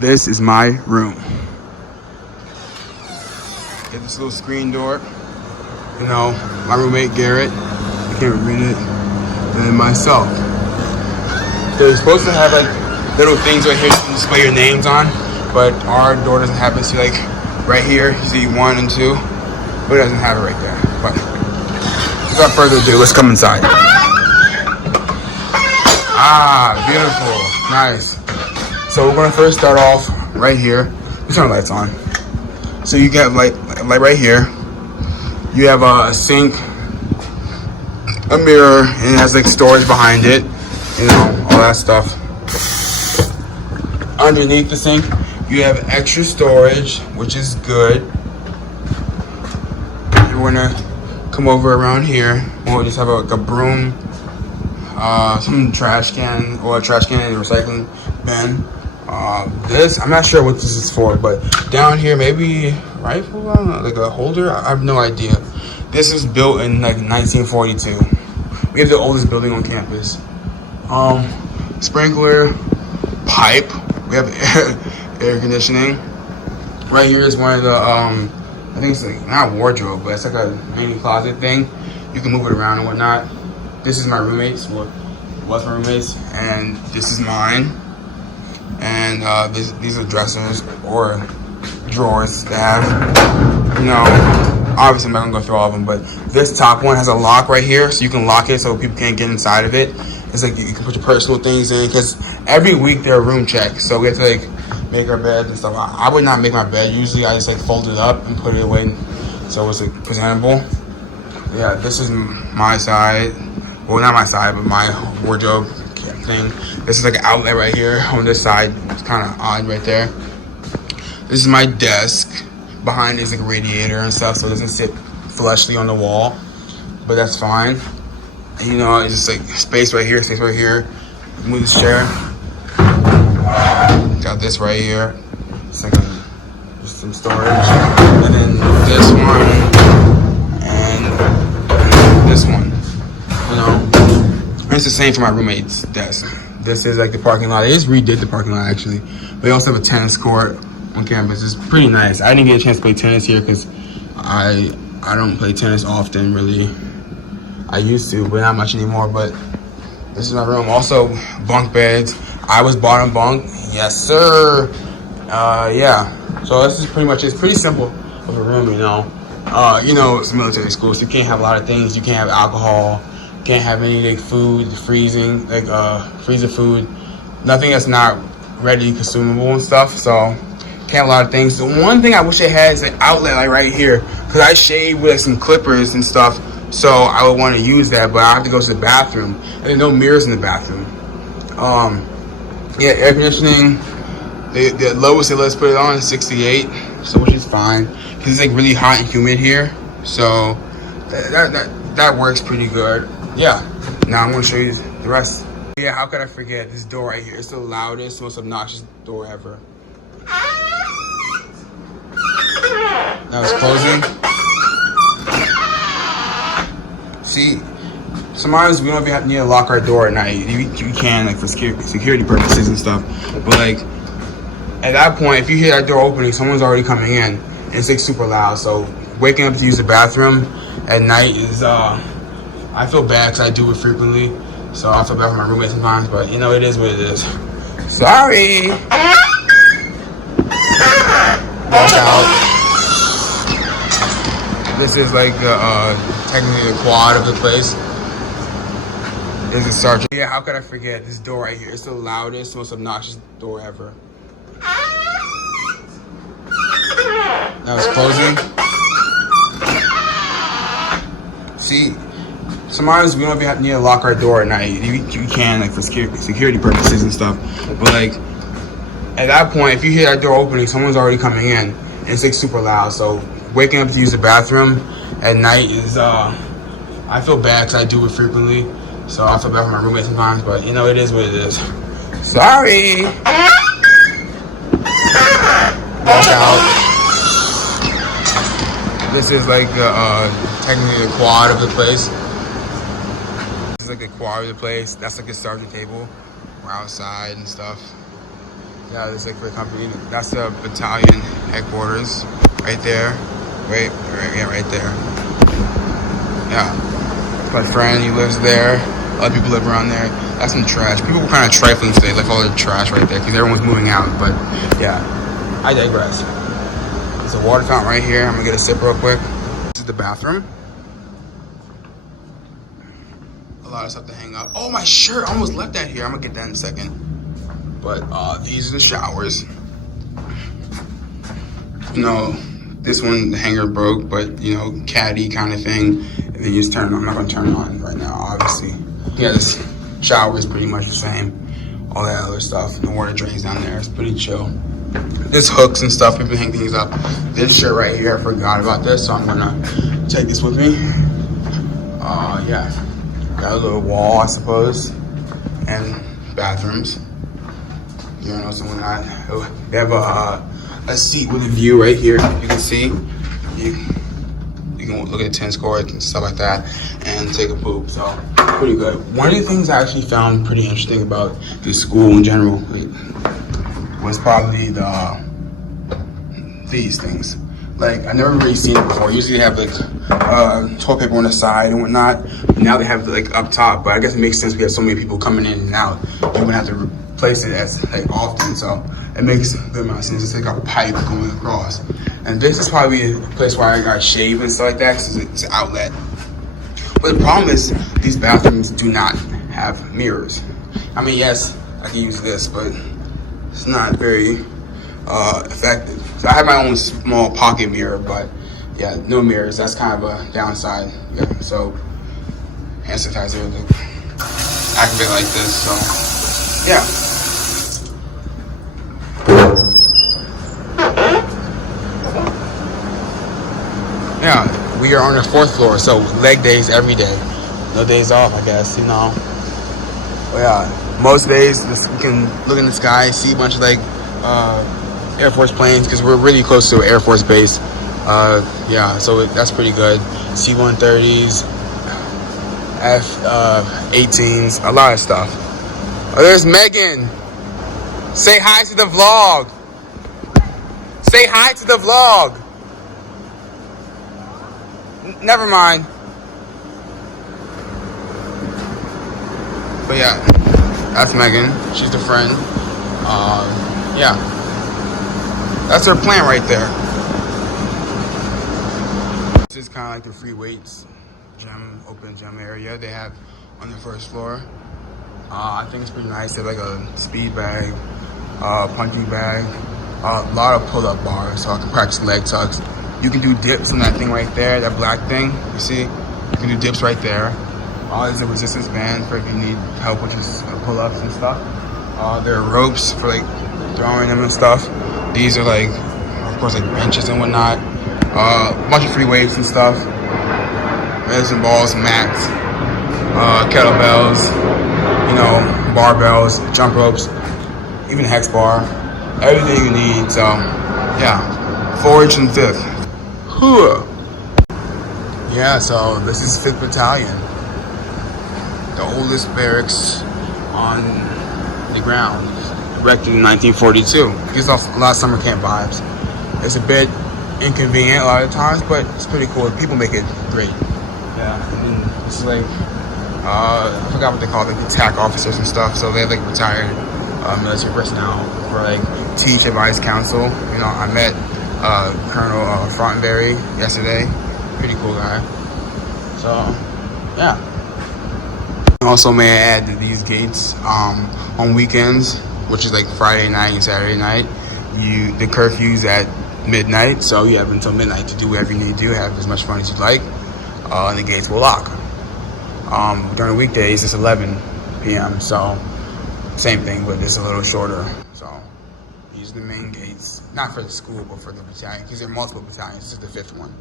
This is my room. Get this little screen door. You know, my roommate Garrett, I can't read it, and then myself. They're supposed to have like little things right here you can display your names on, but our door doesn't have it. See, like right here, you see 1 and 2, but it doesn't have it right there. But without further ado, let's come inside. Ah, beautiful, nice. So we're gonna first start off right here. Let's turn the lights on. So you get light right here. You have a sink, a mirror, and it has like storage behind it. You know, all that stuff. Underneath the sink, you have extra storage, which is good. You're gonna come over around here. We'll just have like a broom, some trash can, or a trash can and a recycling bin. This, I'm not sure what this is for, but down here, maybe rifle, like a holder. I have no idea. This was built in like 1942. We have the oldest building on campus. Sprinkler, pipe. We have air conditioning. Right here is one of the, I think it's like, not wardrobe, but it's like a mini closet thing. You can move it around and whatnot. This is my roommate's, what was my roommate's, and this is mine. And these are dressers or drawers that have, you know, obviously I'm not gonna go through all of them, but this top one has a lock right here, so you can lock it so people can't get inside of it. It's like you can put your personal things in, because every week they're room check, so we have to like make our beds and stuff. I would not make my bed usually. I just like fold it up and put it away so it's like presentable. Yeah, this is my side. Well, not my side, but my wardrobe thing. This is like an outlet right here on this side. It's kind of odd right there. This is my desk. Behind is like a radiator and stuff, so it doesn't sit flushly on the wall, but that's fine. And, you know, it's just like space right here, space right here. Move this chair. Got this right here. It's like just some storage. And then this one and this one. You know, and it's the same for my roommate's desk. This is like the parking lot. They just redid the parking lot actually. They also have a tennis court on campus. It's pretty nice. I didn't get a chance to play tennis here because I don't play tennis often really. I used to, but not much anymore. But this is my room. Also, bunk beds. I was bottom bunk. Yes, sir. Yeah. So this is pretty much, it's pretty simple of a room, you know. You know, it's military school, so you can't have a lot of things. You can't have alcohol. Can't have any like food, freezing, like freezer food. Nothing that's not ready, consumable and stuff. So can't have a lot of things. The one thing I wish it had is an outlet like right here, because I shave with some clippers and stuff. So I would want to use that, but I have to go to the bathroom, and there's no mirrors in the bathroom. Yeah, air conditioning. The lowest they let us put it on is 68, so which is fine because it's like really hot and humid here. So that works pretty good. Yeah. Now I'm gonna show you the rest. Yeah, how could I forget this door right here? It's the loudest, most obnoxious door ever. Now it's closing. See, sometimes we don't even need to lock our door at night. You can, like, for security purposes and stuff. But, like, at that point, if you hear that door opening, someone's already coming in. And it's, like, super loud. So, waking up to use the bathroom at night is, I feel bad because I do it frequently. So, I feel bad for my roommate sometimes. But, you know, it is what it is. Sorry! Walk out. This is, like, technically the quad of the place. There's a sergeant. Yeah, how could I forget this door right here? It's the loudest, most obnoxious door ever. Now it's closing. See, sometimes we don't even need to lock our door at night. You can, like, for security purposes and stuff. But, like, at that point, if you hear that door opening, someone's already coming in. And it's, like, super loud. So, waking up to use the bathroom at night is, I feel bad because I do it frequently. So I feel bad for my roommate sometimes, but you know, it is what it is. Sorry! Walk out. This is like technically the quad of the place. This is like the quad of the place. That's like the sergeant table. We're outside and stuff. Yeah, this is like for the company. That's the battalion headquarters, right there. Right there. Yeah, my friend, he lives there. Other people live around there. That's some trash. People were kind of trifling today, like all the trash right there, because everyone's moving out. But yeah, I digress. There's a water fountain right here. I'm gonna get a sip real quick. This is the bathroom. A lot of stuff to hang up. Oh, my shirt! I almost left that here. I'm gonna get that in a second. But these are the showers. No, this one, the hanger broke, but you know, caddy kind of thing. And then you just turn it on. I'm not gonna turn it on right now, obviously. Yeah, this shower is pretty much the same. All that other stuff. The water drains down there. It's pretty chill. There's hooks and stuff. People hang things up. This shirt right here, I forgot about this, so I'm gonna take this with me. Yeah. Got a little wall, I suppose. And bathrooms. You know, someone not. They have a seat with a view right here. You can see. You can look at the tennis court and stuff like that, and take a poop. So pretty good. One of the things I actually found pretty interesting about the school in general was probably these things. Like, I never really seen it before. Usually they have like toilet paper on the side and whatnot. Now they have like up top, but I guess it makes sense. We have so many people coming in and out. You wouldn't have to replace it as like often, so it makes a good amount of sense. It's like a pipe going across. And this is probably a place where I got shaved and stuff like that, because it's an outlet. But the problem is these bathrooms do not have mirrors. I mean, yes, I can use this, but it's not very effective. So I have my own small pocket mirror, but yeah, no mirrors. That's kind of a downside. Yeah, so hand sanitizer, activate like this. So yeah. Yeah, we are on the 4th floor, so leg days every day. No days off, I guess, you know. But yeah, most days we can look in the sky, see a bunch of like Air Force planes, because we're really close to an Air Force base. Yeah, so that's pretty good. C-130s, F-18s, a lot of stuff. Oh, there's Megan. Say hi to the vlog. Say hi to the vlog. Never mind. But yeah, that's Megan. She's the friend. Yeah. That's her plan right there. This is kind of like the free weights gym, open gym area they have on the 1st floor. I think it's pretty nice. They have like a speed bag, punching bag, a lot of pull-up bars, so I can practice leg tucks. You can do dips on that thing right there, that black thing, you see? You can do dips right there. There's a resistance band for if you need help with just pull-ups and stuff. There are ropes for like throwing them and stuff. These are like, of course, like benches and whatnot. A bunch of free weights and stuff. Medicine balls, mats, kettlebells, you know, barbells, jump ropes, even a hex bar. Everything you need, so yeah. 4th and 5th. Yeah, so this is 5th Battalion. The oldest barracks on the ground, erected in 1942. Gives off a lot of summer camp vibes. It's a bit inconvenient a lot of times, but it's pretty cool. People make it great. Yeah, and this is like, I forgot what they call it, like the TAC officers and stuff. So they have like retired military personnel for like teach, advice, counsel. You know, I met Colonel Frontenberry yesterday. Pretty cool guy. So, yeah. Also, may I add that these gates on weekends, which is like Friday night and Saturday night, the curfew's at midnight, so you have until midnight to do whatever you need to do, have as much fun as you like, and the gates will lock. During the weekdays, it's 11 p.m., so same thing, but it's a little shorter. So these are the main gates, not for the school, but for the battalion, because there are multiple battalions. This is the 5th one.